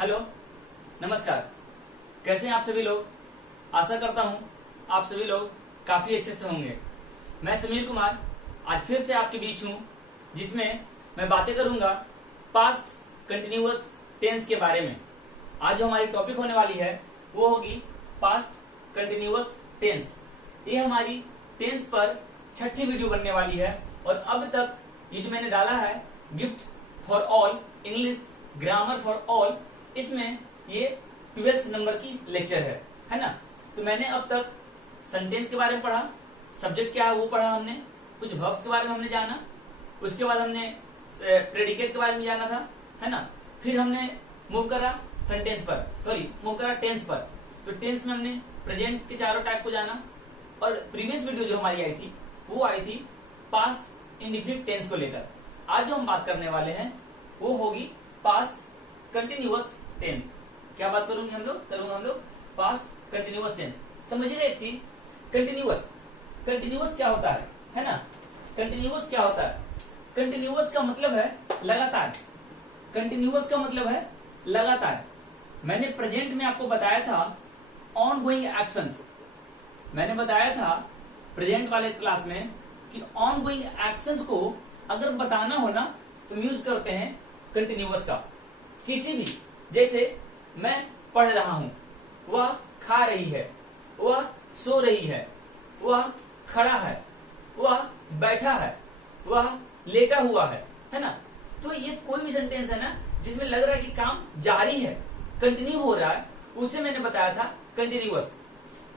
Hello, नमस्कार। कैसे हैं आप सभी लोग? आशा करता हूं आप सभी लोग काफी अच्छे से होंगे। मैं समीर कुमार आज फिर से आपके बीच हूं, जिसमें मैं बातें करूंगा पास्ट कंटिन्यूअस टेंस के बारे में। आज जो हमारी टॉपिक होने वाली है वो होगी पास्ट कंटिन्यूअस टेंस। ये हमारी टेंस पर छठी वीडियो बनने वाली है और अब तक ये जो मैंने डाला है gift for all English grammar for all, इसमें ये 12th नंबर की लेक्चर है ना। तो मैंने अब तक सेंटेंस के बारे में पढ़ा, सब्जेक्ट क्या है वो पढ़ा हमने, कुछ वर्ब्स के बारे में हमने जाना, उसके बाद हमने प्रेडिकेट के बारे में जाना था, है ना। फिर हमने मूव करा सेंटेंस पर, मूव करा टेंस पर। तो टेंस में हमने प्रेजेंट के चारों टाइप को जाना और प्रीवियस वीडियो जो हमारी आई थी वो आई थी पास्ट इंडेफिनिट टेंस को लेकर। आज जो हम बात करने वाले हैं वो होगी पास्ट कंटिन्यूअस टेंस। क्या बात करूंगे हम लोग पास्ट कंटिन्यूअस टेंस। समझिए एक चीज, कंटिन्यूअस क्या होता है ना। कंटिन्यूअस क्या होता है? कंटिन्यूअस का मतलब है लगातार। कंटिन्यूअस का मतलब है लगातार। मैंने प्रेजेंट में आपको बताया था ऑन गोइंग एक्शंस। मैंने बताया था प्रेजेंट वाले क्लास में कि ऑन गोइंग एक्शंस को अगर बताना हो ना तो यूज करते हैं कंटिन्यूअस का। किसी भी, जैसे मैं पढ़ रहा हूं, वह खा रही है, वह सो रही है, वह खड़ा है, वह बैठा है, वह लेटा हुआ है ना। तो ये कोई भी सेंटेंस है ना जिसमें लग रहा है कि काम जारी है, कंटिन्यू हो रहा है, उसे मैंने बताया था कंटिन्यूअस।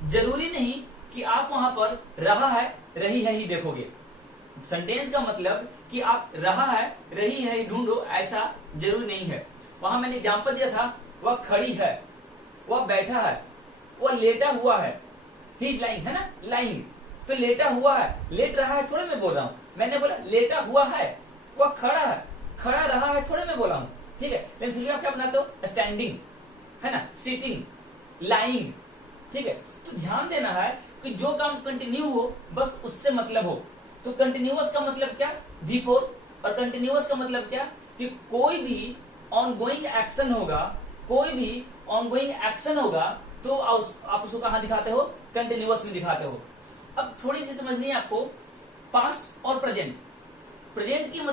जरूरी नहीं कि आप वहां पर रहा है रही है ही देखोगे। सेंटेंस का मतलब कि आप रहा है रही है ही ढूंढो, ऐसा जरूरी नहीं है। वहां मैंने एग्जाम्पल दिया था, वह खड़ी है, वह बैठा है, वह लेटा हुआ है, ही इज लाइंग, है ना, लाइंग। तो लेटा हुआ है, लेट रहा है थोड़े मैं बोल रहा हूं, मैंने बोला लेटा हुआ है। वह खड़ा है, खड़ा रहा है थोड़े मैं बोला हूं, ठीक है। लेकिन फिर भी आप क्या बनाते हो? स्टैंडिंग, है ना, सिटिंग, लाइंग, ठीक है। तो ध्यान देना है कि जो काम कंटिन्यू हो बस उससे मतलब हो। तो कंटिन्यूअस का मतलब क्या? बिफोर। और कंटिन्यूअस का मतलब क्या? कि कोई भी ऑनगोइंग एक्शन होगा, कोई भी ऑनगोइंग एक्शन होगा तो आप उसको कहां दिखाते हो? कंटिन्यूअस में दिखाते हो। अब थोड़ी सी समझनी है आपको पास्ट और प्रेजेंट। प्रेजेंट का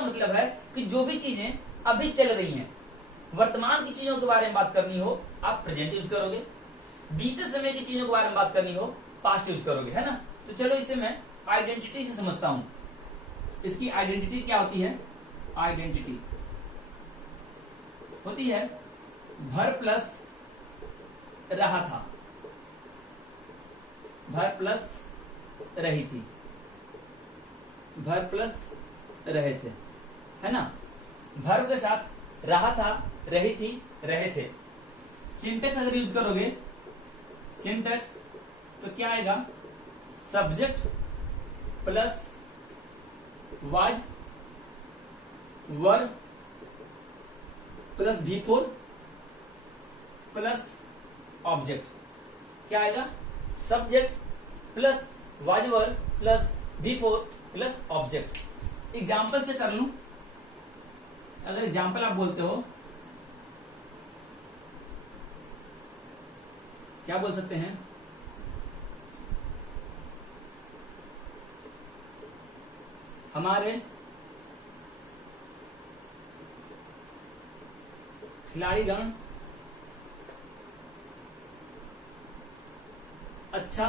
मतलब है कि जो भी चीजें अभी चल रही हैं, वर्तमान की चीजों के बारे में बात करनी हो आप प्रेजेंट यूज करोगे, बीते समय की चीजों के बारे में बात करनी हो पास्ट यूज करोगे, है ना। तो चलो इसे मैं आइडेंटिटी से समझता हूं। इसकी आइडेंटिटी क्या होती है? आइडेंटिटी होती है भर प्लस रहा था, भर प्लस रही थी, भर प्लस रहे थे, है ना। भर के साथ रहा था, रही थी, रहे थे। सिंटेक्स अगर यूज करोगे, सिंटेक्स तो क्या आएगा? Subject plus was were plus before plus object. क्या आएगा? Subject plus was were plus before plus object. Example से कर लूं, अगर एग्जाम्पल आप बोलते हो, क्या बोल सकते हैं? हमारे खिलाड़ीगण अच्छा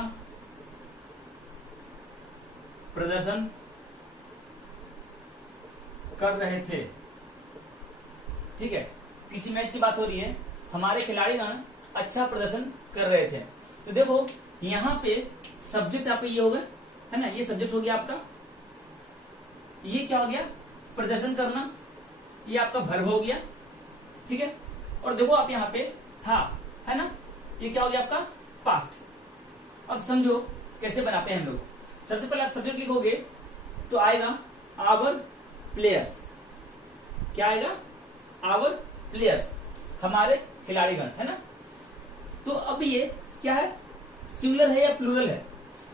प्रदर्शन कर रहे थे, ठीक है। किसी मैच की बात हो रही है, हमारे खिलाड़ीगण अच्छा प्रदर्शन कर रहे थे। तो देखो यहां पे सब्जेक्ट आपका ये होगा, है ना, ये सब्जेक्ट हो गया आपका। ये क्या हो गया? प्रदर्शन करना, ये आपका वर्ब हो गया, ठीक है। और देखो आप यहाँ पे था, है ना, ये क्या हो गया आपका? पास्ट। अब समझो कैसे बनाते हैं हम लोग। सबसे पहले आप सब्जेक्ट लिखोगे तो आएगा आवर प्लेयर्स। क्या आएगा? आवर प्लेयर्स, हमारे खिलाड़ीगण, है ना। तो अब ये क्या है? सिंगुलर है या प्लूरल है?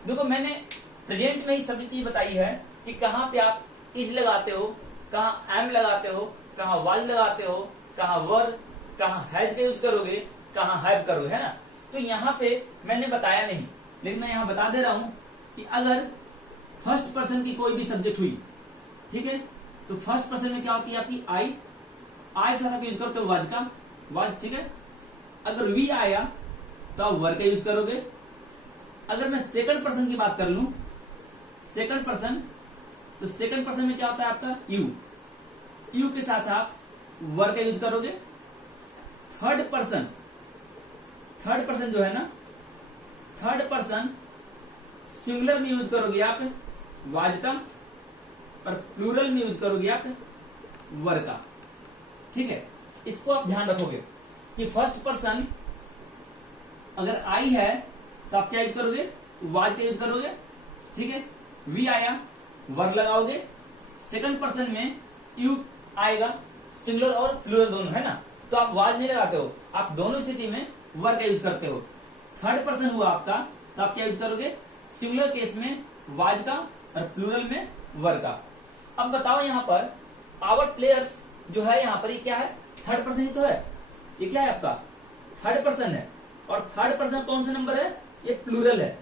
देखो मैंने प्रेजेंट में ही सभी चीज बताई है कि कहां पे आप इज लगाते हो, कहां एम लगाते हो, कहां वाज लगाते हो, कहां वर, कहाँ हैज का यूज करोगे, कहाँ हैव करोगे, है ना। तो यहाँ पे मैंने बताया नहीं, लेकिन मैं यहाँ बता दे रहा हूं कि अगर फर्स्ट पर्सन की कोई भी सब्जेक्ट हुई, ठीक है, तो फर्स्ट पर्सन में क्या होती है आपकी आई के साथ आप यूज करते हो वाज का, वाज, ठीक है। अगर वी आया तो आप वर का यूज करोगे। अगर मैं सेकंड पर्सन की बात कर लूं, सेकंड पर्सन, तो सेकंड पर्सन में क्या होता है आपका यू, यू के साथ आप वर का यूज करोगे। थर्ड पर्सन, थर्ड पर्सन जो है ना, थर्ड पर्सन सिंगुलर में यूज करोगे आप वाज का, और प्लूरल में यूज करोगे आप वर का, ठीक है। इसको आप ध्यान रखोगे कि फर्स्ट पर्सन अगर आई है तो आप क्या यूज करोगे, वाज का यूज करोगे, ठीक है। वी आया वर लगाओगे। सेकंड पर्सन में यू आएगा, सिंगुलर और प्लूरल दोनों, है ना, तो आप वाज नहीं लगाते हो, आप दोनों स्थिति में वर का यूज करते हो। थर्ड पर्सन हुआ आपका तो आप क्या यूज करोगे, सिंगुलर केस में वाज का और प्लूरल में वर का। अब बताओ यहाँ पर आवर प्लेयर्स जो है, यहाँ पर ये क्या है, थर्ड पर्सन ही तो है, ये क्या है आपका थर्ड पर्सन है, और थर्ड पर्सन कौन सा नंबर है, ये प्लूरल है।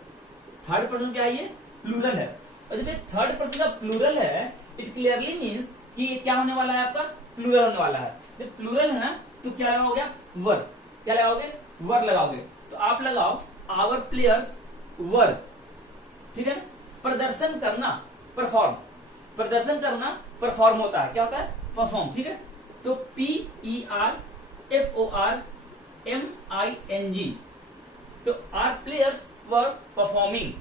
थर्ड पर्सन क्या है, ये प्लूरल है। और जब ये थर्ड पर्सन का प्लूरल है, इट क्लियरली मीन्स कि ये क्या होने वाला है आपका, प्लूरल होने वाला है। जब प्लूरल है ना तो क्या लगाओगे आप, वर, क्या लगाओगे, वर लगाओगे। तो आप लगाओ आवर प्लेयर्स वर, ठीक है ना। प्रदर्शन करना, परफॉर्म, प्रदर्शन करना परफॉर्म होता है, क्या होता है, परफॉर्म, ठीक है। तो PERFORMING, तो are players were performing,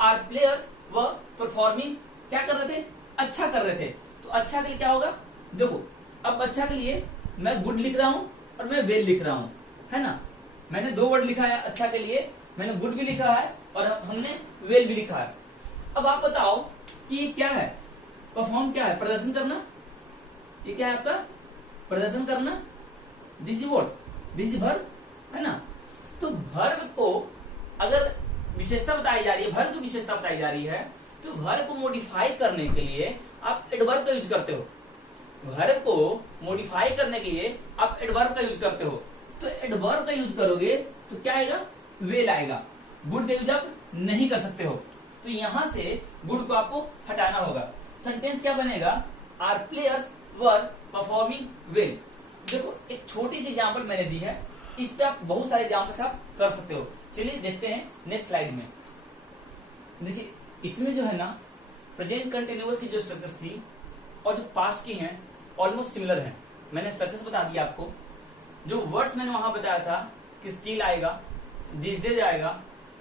are players were performing, क्या कर रहे थे, अच्छा कर रहे थे। तो अच्छा के लिए क्या होगा, देखो अब अच्छा के लिए मैं गुड लिख रहा हूं और मैं वेल लिख रहा हूं, है ना। मैंने दो वर्ड लिखा है अच्छा के लिए, मैंने गुड भी लिखा है और हमने वेल भी लिखा है। अब आप बताओ कि ये क्या है, परफॉर्म क्या है, प्रदर्शन करना, ये क्या है आपका, प्रदर्शन करना। This is what, this is verb, है ना। तो वर्ब को अगर विशेषता बताई जा रही है, वर्ब की विशेषता बताई जा रही है, तो वर्ब को मॉडिफाई करने के लिए आप एडवर्ब का यूज करते हो। वर्ब को मॉडिफाई करने के लिए आप एडवर्ब का यूज करते हो। तो एडवर्ब का यूज करोगे तो क्या आएगा, वेल आएगा। गुड का यूज आप नहीं कर सकते हो, तो यहां से गुड को आपको हटाना होगा। सेंटेंस क्या बनेगा, are players were performing well. देखो एक छोटी सी एग्जांपल मैंने दी है, इस पे आप बहुत सारे एग्जांपल्स आप कर सकते हो। चलिए देखते हैं नेक्स्ट स्लाइड में। देखिए इसमें जो है ना, प्रेजेंट कंटिन्यूअस की जो स्ट्रक्चर्स थी और जो पास्ट की हैं ऑलमोस्ट सिमिलर हैं। मैंने स्ट्रक्चर्स बता दिया आपको। जो वर्ड्स मैंने वहां बताया था कि स्टिल आएगा, दिस डेज आएगा,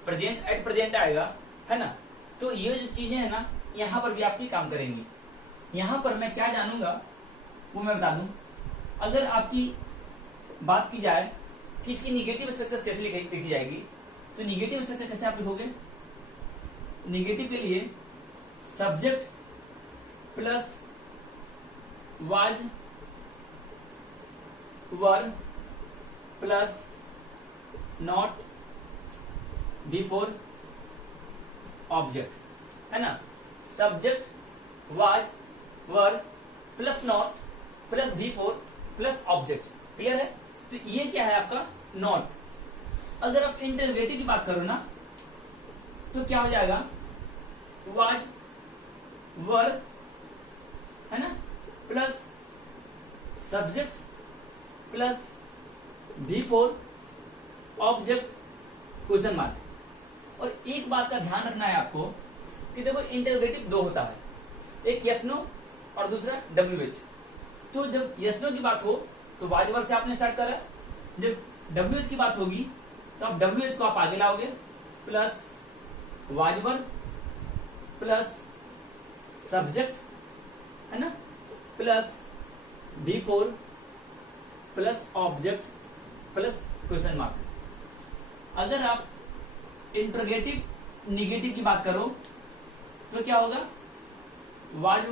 प्रेजेंट, एट प्रेजेंट आएगा, है ना। तो ये जो चीजें है ना, यहाँ पर भी आपकी काम करेंगी। यहाँ पर मैं क्या जानूंगा वो मैं बता दूं। अगर आपकी बात की जाए कि इसकी निगेटिव स्ट्रक्चर कैसे लिखी जाएगी, तो निगेटिव स्ट्रक्चर कैसे आप लिखोगे, निगेटिव के लिए subject plus was were plus not before object, है ना। Subject was were plus not plus before plus object, clear है। तो ये क्या है आपका नॉट। अगर आप इंटरोगेटिव की बात करो ना, तो क्या हो जाएगा, वाज वर, है ना, plus subject plus before object question mark. और एक बात का ध्यान रखना है आपको कि देखो इंटरोगेटिव दो होता है, एक यस नो और दूसरा WH। तो जब यस नो की बात हो तो वाज वर से आपने स्टार्ट करा, जब WH की बात होगी तो आप WH को आप आगे लाओगे, plus was were plus subject, है ना, plus before plus object plus question mark. अगर आप इंटरोगेटिव निगेटिव की बात करो तो क्या होगा, was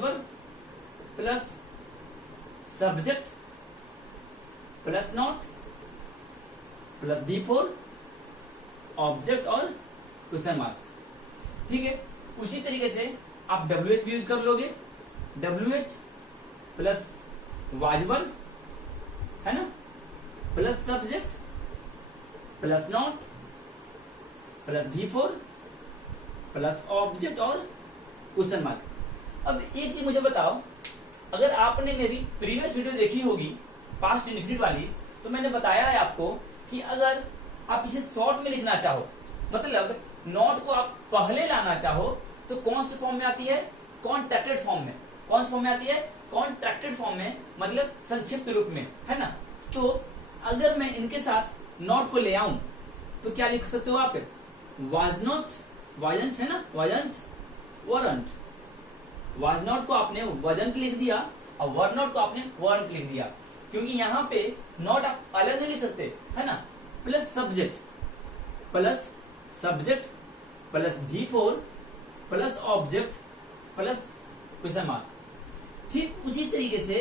were plus subject plus not plus before object और क्वेश्चन मार्क, ठीक है। उसी तरीके से आप WH भी यूज कर लोगे, WH प्लस वाज वर है ना, plus subject plus not plus V4 plus object और क्वेश्चन मार्क। अब एक चीज मुझे बताओ, अगर आपने मेरी प्रीवियस वीडियो देखी होगी पास्ट इंडेफिनिट वाली, तो मैंने बताया है आपको कि अगर आप इसे शॉर्ट में लिखना चाहो, मतलब नॉट को आप पहले लाना चाहो, तो कौन से फॉर्म में आती है, कॉन्ट्रैक्टेड फॉर्म में। कौन से फॉर्म में आती है, कॉन्ट्रैक्टेड फॉर्म में, मतलब संक्षिप्त रूप में, है ना। तो अगर मैं इनके साथ नॉट को ले आऊं तो क्या लिख सकते हो आप, वाज नॉट, वाजंट है ना, वाजंट, वरंट। वाज नॉट को आपने वजंट लिख दिया और वर नॉट को आपने वरंट लिख दिया, क्योंकि यहाँ पे नॉट आप अलग नहीं लिख सकते, है ना। Plus subject plus V4 plus object plus question mark. ठीक उसी तरीके से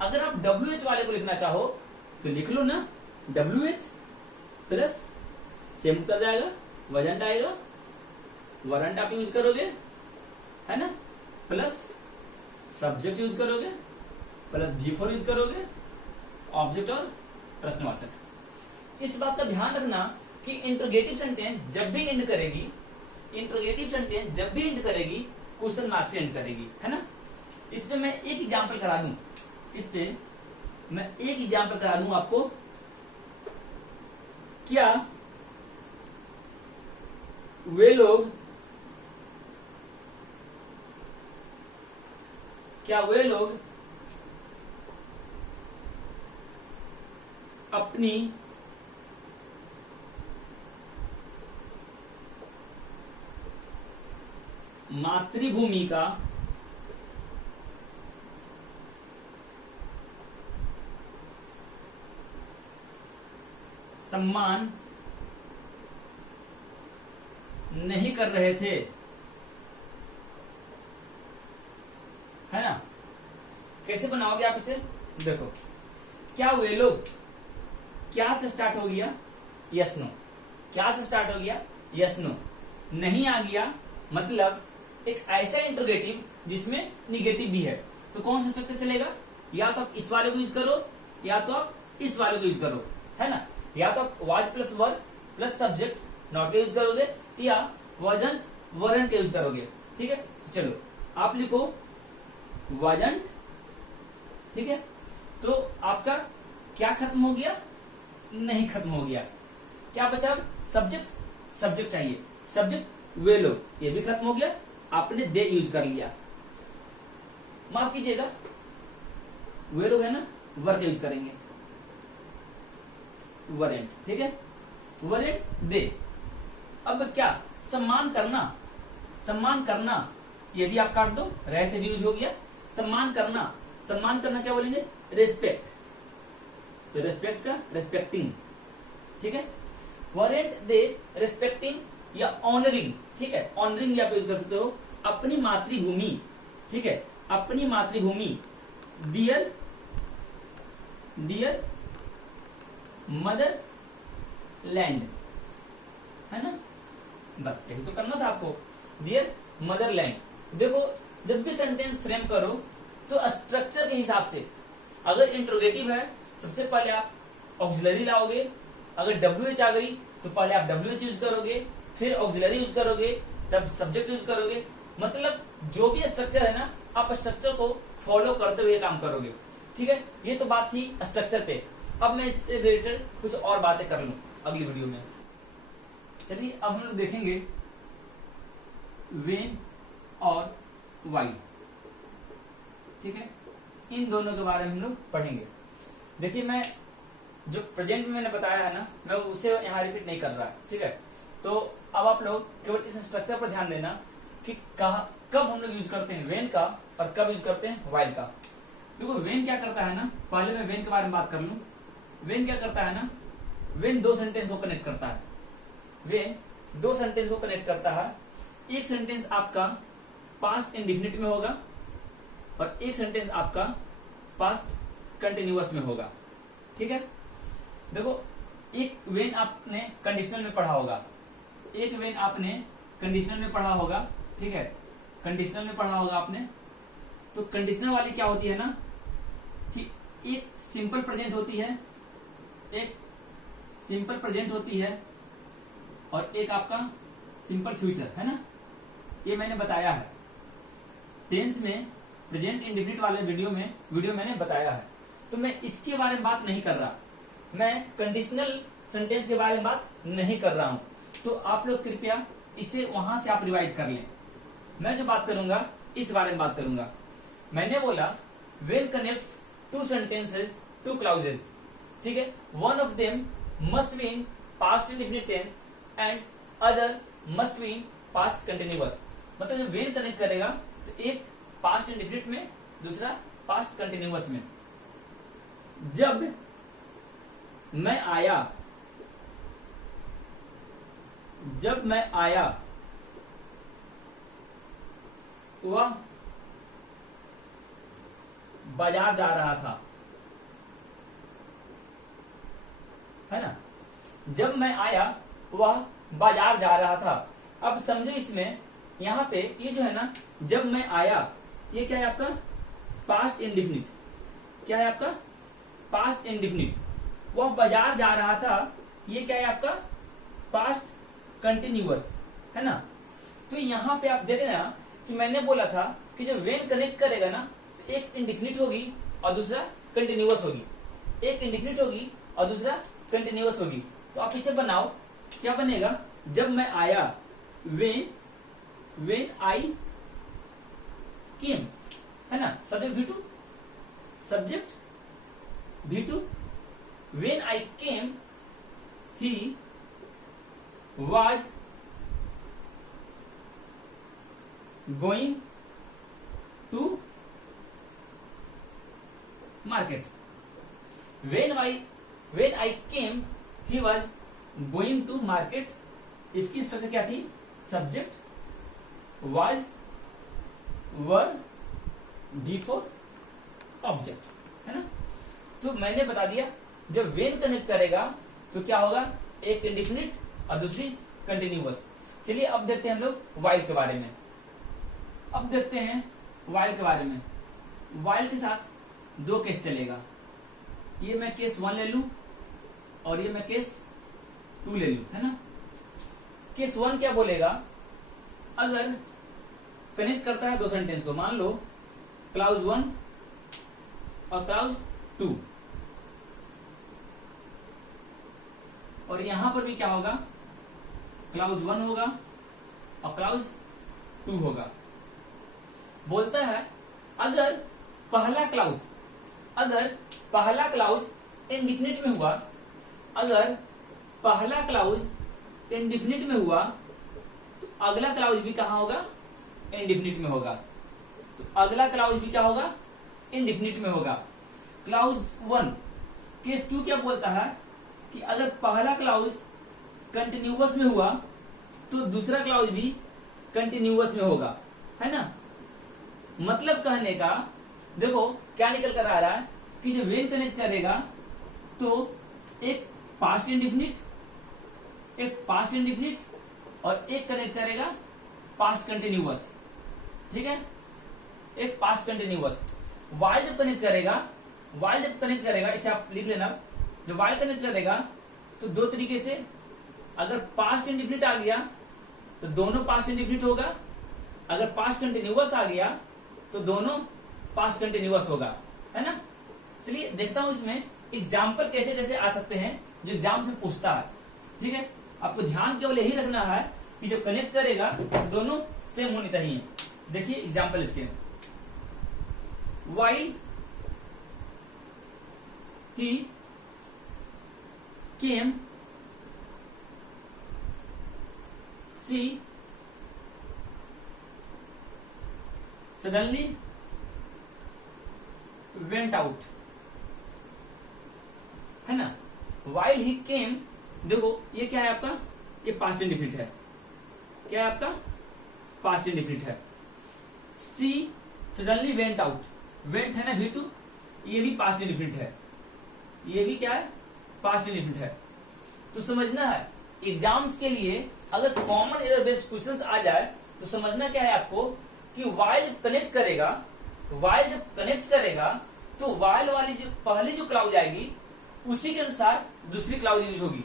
अगर आप WH वाले को लिखना चाहो तो लिख लो ना, WH प्लस सेम उत्तर जाएगा, वजंट आएगा, वरंट आप यूज करोगे, है ना, प्लस सब्जेक्ट यूज करोगे, प्लस V4 यूज करोगे, ऑब्जेक्ट और प्रश्नवाचक। इस बात का ध्यान रखना कि इंट्रोगेटिव सेंटेंस जब भी एंड करेगी, क्वेश्चन मार्क से एंड करेगी, है ना। इस पे मैं एक एग्जांपल करा दूं, आपको। क्या वे लोग अपनी मातृभूमि का सम्मान नहीं कर रहे थे, है ना। कैसे बनाओगे आप इसे, देखो, क्या वे लोग, क्या से स्टार्ट हो गया, यस नो, क्या से स्टार्ट हो गया, यस नो, नहीं आ गया, मतलब एक ऐसा इंट्रोगेटिव जिसमें निगेटिव भी है, तो कौन सा स्ट्रक्चर चलेगा, या तो आप इस वाले को यूज करो या तो आप इस वाले को यूज करो, है ना। या तो आप was plus were plus subject not का यूज करोगे, या वजंट वरंट का यूज करोगे, ठीक है। तो चलो आप लिखो वजंट, ठीक है। तो आपका क्या खत्म हो गया, नहीं खत्म हो गया, क्या बचा, सब्जेक्ट चाहिए, सब्जेक्ट वे लोग, ये भी खत्म हो गया, आपने दे यूज कर लिया, माफ कीजिएगा, वे लोग है ना, वर्क यूज करेंगे, वरेंट, ठीक है, वरेंट दे। अब क्या, सम्मान करना, ये भी आप काट दो, रहते भी यूज हो गया, सम्मान करना क्या बोलेंगे, रेस्पेक्ट, तो रेस्पेक्ट का रेस्पेक्टिंग, ठीक है। वरेंट दे रेस्पेक्टिंग या ऑनरिंग, ठीक है, ऑनरिंग आप यूज कर सकते हो, अपनी मातृभूमि, ठीक है, अपनी मातृभूमि, डियर मदर लैंड, है ना, बस यही तो करना था आपको, डियर मदर लैंड। देखो जब भी सेंटेंस फ्रेम करो तो स्ट्रक्चर के हिसाब से, अगर इंट्रोगेटिव है सबसे पहले आप ऑक्सिलरी लाओगे, अगर WH आ गई तो पहले आप WH यूज करोगे, फिर ऑक्सिलरी यूज करोगे, तब सब्जेक्ट यूज करोगे, मतलब जो भी स्ट्रक्चर है ना, आप स्ट्रक्चर को फॉलो करते हुए काम करोगे, ठीक है। ये तो बात थी स्ट्रक्चर पे। अब मैं इससे रिलेटेड कुछ और बातें कर लूं अगली वीडियो में। चलिए अब हम लोग देखेंगे वेन और वाइल, ठीक है, इन दोनों के बारे में हम लोग पढ़ेंगे। देखिए मैं जो प्रेजेंट में मैंने बताया है ना, मैं उसे यहाँ रिपीट नहीं कर रहा, ठीक है। तो अब आप लोग केवल इस स्ट्रक्चर पर ध्यान देना कि कब हम लोग यूज करते हैं वेन का और कब यूज करते हैं वाइल का। देखो वेन क्या करता है ना, पहले मैं वेन के बारे में बात कर लूं। वेन क्या करता है ना, वेन दो सेंटेंस को कनेक्ट करता है, वेन दो सेंटेंस को कनेक्ट करता है। एक सेंटेंस आपका पास्ट इंडिफिनिट में होगा और एक सेंटेंस आपका पास्ट कंटिन्यूअस में होगा, ठीक है। देखो एक वेन आपने कंडीशनल में पढ़ा होगा, एक वेन आपने कंडीशनल में पढ़ा होगा, ठीक है, कंडीशनल में पढ़ा होगा आपने। तो कंडीशनल वाली क्या होती है ना कि एक सिंपल प्रेजेंट होती है, एक सिंपल प्रेजेंट होती है और एक आपका सिंपल फ्यूचर, है ना। ये मैंने बताया है टेंस में, प्रेजेंट इंडेफिनिट वाले वीडियो मैंने बताया है। तो मैं इसके बारे में बात नहीं कर रहा, मैं कंडीशनल सेंटेंस के बारे में बात नहीं कर रहा हूं। तो आप लोग कृपया इसे वहां से आप रिवाइज कर लें। मैं जो बात करूंगा इस बारे में बात करूंगा। मैंने बोला when connects two sentences two clauses, ठीक है, one of them must be in past indefinite tense and other must be in past continuous. मतलब जब व्हेन कनेक्ट करेगा तो एक पास्ट इंडेफिनिट में, दूसरा पास्ट कंटिन्यूअस में। जब मैं आया, जब मैं आया वह बाजार जा रहा था, है ना। जब मैं आया वह बाजार जा रहा था। अब समझो इसमें, यहां पे ये जो है ना, जब मैं आया, ये क्या है आपका पास्ट इंडेफिनिट। क्या है आपका पास्ट इंडेफिनिट। वह बाजार जा रहा था, ये क्या है आपका पास्ट कंटिन्यूअस, है ना। तो यहां पे आप देख ना कि मैंने बोला था कि जब वेन कनेक्ट करेगा ना तो एक इंडेफिनिट होगी और दूसरा कंटिन्यूअस होगी, एक इंडेफिनिट होगी और दूसरा कंटिन्यूअस होगी। तो आप इसे बनाओ, क्या बनेगा, जब मैं आया, वेन आई केम, है ना, subject V2, when I came he was going to market. When I came, he was going to market. इसकी स्ट्रक्चर क्या थी, subject, was, were, before, object, है ना। तो मैंने बता दिया जब वेन कनेक्ट करेगा तो क्या होगा, एक इंडेफिनिट और दूसरी कंटिन्यूअस। चलिए अब देखते हैं हम लोग वाइल के बारे में। अब देखते हैं वाइल के बारे में। वाइल के साथ दो केस चलेगा, ये मैं केस 1 ले लू और ये मैं केस 2 ले लू, है ना। केस 1 क्या बोलेगा, अगर कनेक्ट करता है दो सेंटेंस को, मान लो क्लाउज 1 और क्लाउज 2, और यहां पर भी क्या होगा, क्लाउज 1 होगा और क्लाउज 2 होगा। बोलता है अगर पहला क्लाउज इंडिफिनिट में हुआ, अगर पहला क्लाउज इंडिफिनिट में हुआ तो अगला क्लाउज भी कहां होगा, इंडिफिनिट में होगा। तो अगला क्लाउज भी क्या होगा, इंडिफिनिट में होगा। क्लाउज 1। केस 2 क्या बोलता है कि अगर पहला क्लाउज कंटिन्यूअस में हुआ तो दूसरा क्लाउज भी कंटिन्यूअस में होगा, है ना। मतलब कहने का देखो क्या निकल कर आ रहा है कि जब वेन कनेक्ट करेगा तो एक पास्ट इंडेफिनिट और एक कनेक्ट करेगा पास्ट कंटिन्यूअस, ठीक है, एक पास्ट कंटिन्यूअस। वाइल जब कनेक्ट करेगा, इसे आप लिख लेना, जब वाइल कनेक्ट करेगा तो दो तरीके से, अगर पास्ट इंडेफिनिट आ गया तो दोनों पास्ट इंडेफिनिट होगा, अगर पास्ट कंटिन्यूअस आ गया तो दोनों पास्ट कंटिन्यूअस होगा, है ना। चलिए देखता हूं इसमें एग्जाम्पल कैसे कैसे आ सकते हैं जो एग्जाम से पूछता है, ठीक है। आपको ध्यान केवल यही रखना है कि जब कनेक्ट करेगा तो दोनों सेम होने चाहिए। देखिए एग्जाम्पल इसके, while he came she suddenly went out, है ना। while he came, देखो ये क्या है आपका, ये पास्ट इंडेफिनिट है, क्या है आपका पास्ट इंडेफिनिट है। See suddenly went out, went है ना V2, ये भी पास्ट इंडेफिनिट है, ये भी क्या है पास्ट इंडेफिनिट है। तो समझना है एग्जाम्स के लिए अगर कॉमन एरर बेस्ड क्वेश्चंस आ जाए तो समझना क्या है आपको कि वाइल जब कनेक्ट करेगा तो वाइल वाली जो पहली जो क्लाउज आएगी उसी के अनुसार दूसरी क्लाउज यूज होगी।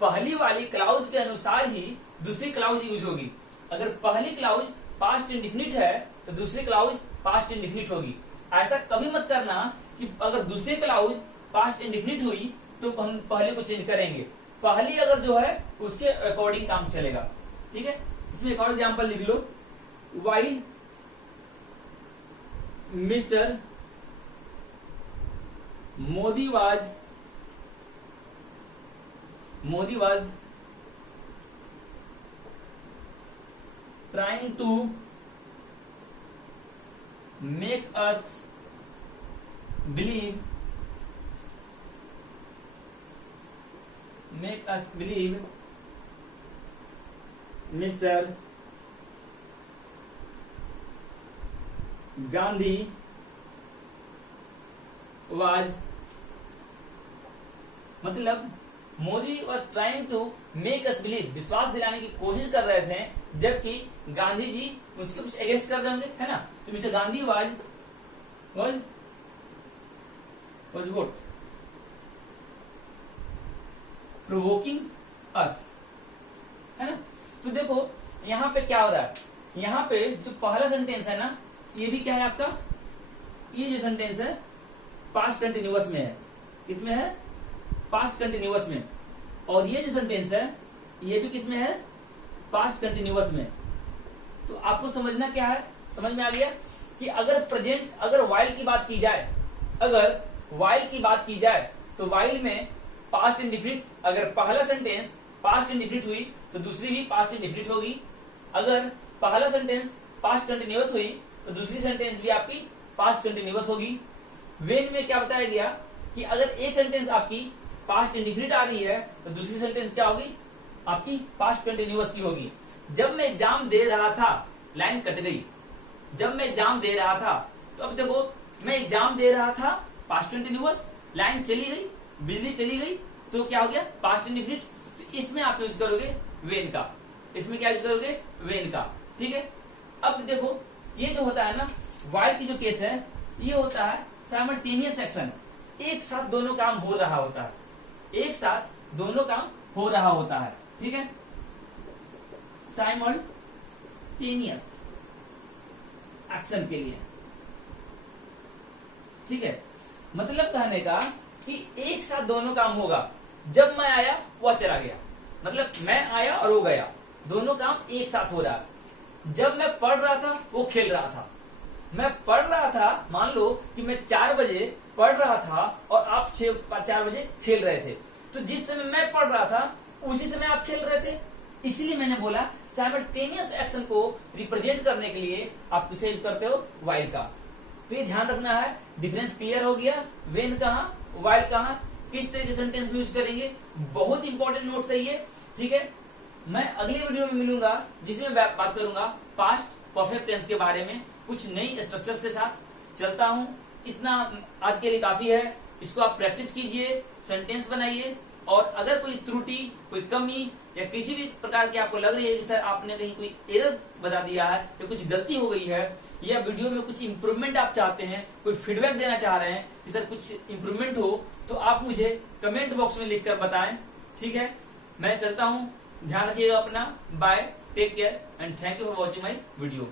पहली वाली क्लाउज के अनुसार ही दूसरी क्लाउज यूज होगी। अगर पहली क्लाउज पास्ट इंडिफिनिट है तो दूसरी क्लाउज पास्ट इंडिफिनिट होगी। ऐसा कभी मत करना कि अगर दूसरी क्लाउज पास्ट इंडिफिनिट हुई तो हम पहले को चेंज करेंगे। पहली अगर जो है उसके अकॉर्डिंग काम चलेगा। ठीक है, इसमें एक और एग्जांपल लिख लो, while Mr Modi was trying to make us believe Mr. Gandhi was, मतलब Modi was trying to make us believe, विश्वास दिलाने की कोशिश कर रहे थे, जबकि गांधी जी उसके कुछ अगेंस्ट कर रहे होंगे, है ना। तो Mr Gandhi was what provoking us, है ना। तो देखो यहाँ पे क्या हो रहा है, यहाँ पे जो पहला सेंटेंस है ना, ये भी क्या है आपका, ये जो सेंटेंस है पास्ट कंटिन्यूअस में है, इसमें है पास्ट कंटिन्यूअस में, और ये जो सेंटेंस है ये भी किसमें है, पास्ट कंटिन्यूअस में। तो आपको समझना क्या है, समझ में आ गया कि अगर प्रेजेंट, अगर वाइल की बात की जाए, अगर वाइल की बात की जाए तो वाइल में पास्ट इंडिफिनिट, अगर पहला सेंटेंस पास्ट इंडिफिनिट हुई तो दूसरी भी पास्ट इंडिफिनिट होगी। अगर पहला सेंटेंस पास्ट कंटिन्यूअस हुई तो दूसरी सेंटेंस भी आपकी पास्ट कंटिन्यूअस होगी। वेन में क्या बताया गया कि अगर एक सेंटेंस आपकी पास्ट इंडिफिनिट आ रही है तो दूसरी सेंटेंस क्या होगी, आपकी पास्ट कंटिन्यूअस की होगी। जब मैं एग्जाम दे रहा था, लाइन कट गई, जब मैं एग्जाम दे रहा था, तो अब देखो मैं एग्जाम दे रहा था पास्ट कंटिन्यूअस, लाइन चली गई, बिजली चली गई, तो क्या हो गया पास्ट इंडिफिनिट। तो इसमें आप यूज करोगे वेन का, इसमें क्या यूज करोगे, वेन का। ठीक है, अब देखो ये जो होता है ना वाइल की जो केस है, ये होता है साइमल्टेनियस एक्शन, एक साथ दोनों काम हो रहा होता है, एक साथ दोनों काम हो रहा होता है। ठीक है, साइमल्टेनियस एक्शन के लिए। ठीक है, मतलब कहने का कि एक साथ दोनों काम होगा। जब मैं आया वो चला गया, मतलब मैं आया और वो गया, दोनों काम एक साथ हो रहा। जब मैं पढ़ रहा था वो खेल रहा था, मैं पढ़ रहा था, मान लो कि मैं 4 बजे पढ़ रहा था और आप 4 बजे खेल रहे थे, तो जिस समय मैं पढ़ रहा था उसी समय आप खेल रहे थे। इसीलिए मैंने बोला साइमल्टेनियस एक्शन को रिप्रेजेंट करने के लिए आप किसे यूज करते हो, वाइल का। तो ये ध्यान रखना है, डिफरेंस क्लियर हो गया, वेन कहाँ, वाइल कहाँ, किस तरह के सेंटेंस में यूज करेंगे, बहुत इंपॉर्टेंट नोट्स है ये। ठीक है, मैं अगली वीडियो में मिलूंगा जिसमें बात करूंगा पास्ट परफेक्ट टेंस के बारे में, कुछ नई स्ट्रक्चर्स के साथ। चलता हूं, इतना आज के लिए काफी है। इसको आप प्रैक्टिस कीजिए, सेंटेंस बनाइए, और अगर कोई त्रुटि, कोई कमी या किसी भी प्रकार की आपको लग रही है कि सर आपने कहीं कोई एरर बता दिया है या कुछ गलती हो गई है, या वीडियो में कुछ इंप्रूवमेंट आप चाहते हैं, कोई फीडबैक देना चाह रहे हैं कि सर कुछ इंप्रूवमेंट हो, तो आप मुझे कमेंट बॉक्स में लिखकर बताएं। ठीक है, मैं चलता हूं, ध्यान रखिएगा अपना, bye, take care and thank you for watching my video.